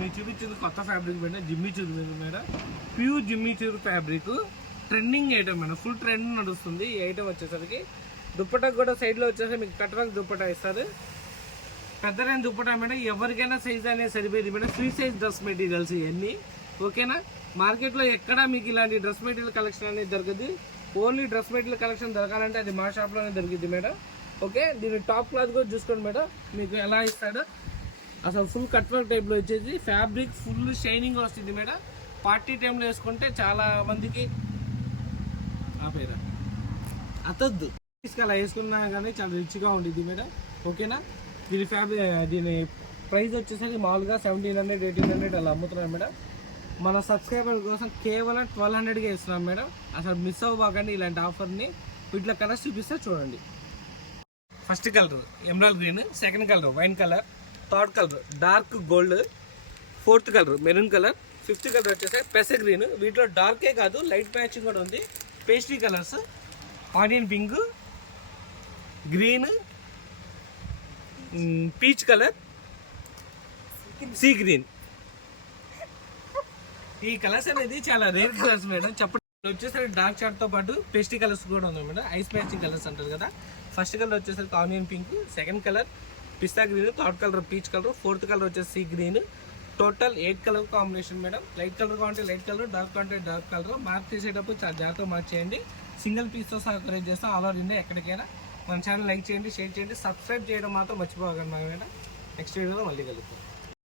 మీరు చూపించింది కొత్త ఫ్యాబ్రిక్ మేడం, జిమ్మి చూరు madam, pure Jimmy Choo fabric, trending item madam, full trend నడుస్తుంది ఈ ఐటమ్ వచ్చేసరికి. దుప్పటా కూడా సైడ్లో వచ్చేసరికి మీకు కట్ వర్క్ దుప్పటా ఇస్తారు, పెద్దదైన దుప్పటా మేడం, ఎవరికైనా సైజ్ అనేది సరిపోయింది madam. Free size dress materials ఇవన్నీ, ఓకేనా. మార్కెట్లో ఎక్కడా మీకు ఇలాంటి డ్రెస్ మెటీరియల్ కలెక్షన్ అనేది దొరకదు. ఓన్లీ డ్రెస్ మెటీరియల్ కలెక్షన్ దొరకాలంటే అది మా షాప్లోనే దొరికింది మేడం. ఓకే, దీని టాప్ క్లాత్ కూడా చూసుకోండి మేడం, మీకు ఎలా ఇస్తాడో అసలు ఫుల్ కట్ వర్క్ టైప్లో వచ్చేసి ఫ్యాబ్రిక్ ఫుల్ షైనింగ్ వస్తుంది మేడం. పార్టీ టైంలో వేసుకుంటే చాలా మందికి ఆపేదా అతద్దు తీసుకు అలా వేసుకున్నా కానీ చాలా రిచ్గా ఉంటుంది మేడం, ఓకేనా. దీని ప్రైస్ వచ్చేసరికి మామూలుగా 1700 1800 అలా అమ్ముతున్నాం మేడం. మన సబ్స్క్రైబర్ కోసం కేవలం 1200కే ఇస్తున్నాం మేడం. అసలు మిస్ అవ్వకండి ఇలాంటి ఆఫర్ని. వీటిలో కలర్స్ చూపిస్తే చూడండి. First colour emerald green, second colour wine colour, third colour dark gold, fourth colour maroon colour, fifth colour వచ్చేసి పెస గ్రీన్. వీటిలో డార్కే కాదు లైట్ మ్యాచింగ్ కూడా ఉంది. Pastry colours onion pink, green, peach colour, sea green. ఈ colours అనేది చాలా rare colours madam. చెప్పండి వచ్చేసరికి డార్క్ చార్ట్తో పాటు పేస్ట్రీ కలర్స్ కూడా ఉన్నాయి మేడం, ఐస్ మ్యాచింగ్ కలర్స్ అంటారు కదా. ఫస్ట్ కలర్ వచ్చేసరికి onion pink, second colour pista green, third colour peach colour, fourth colour వచ్చేసి sea green. Total 8 colour combination madam. Light colour కావాలంటే లైట్ కలర్, డార్క్ కావాలంటే dark colour. Mark చేసేటప్పుడు చాలా జాగ్రత్తగా mark చేయండి. సింగిల్ పీస్తో సహా కొరేజ్ చేస్తాం ఆల్ ఓవర్ ఇండియా ఎక్కడికైనా. మన ఛానల్ లైక్ చేయండి, షేర్ చేయండి, సబ్స్క్రైబ్ చేయడం మాత్రం మర్చిపోకండి మేడం. నెక్స్ట్ వీడియోలో మళ్ళీ కలుగుతాం.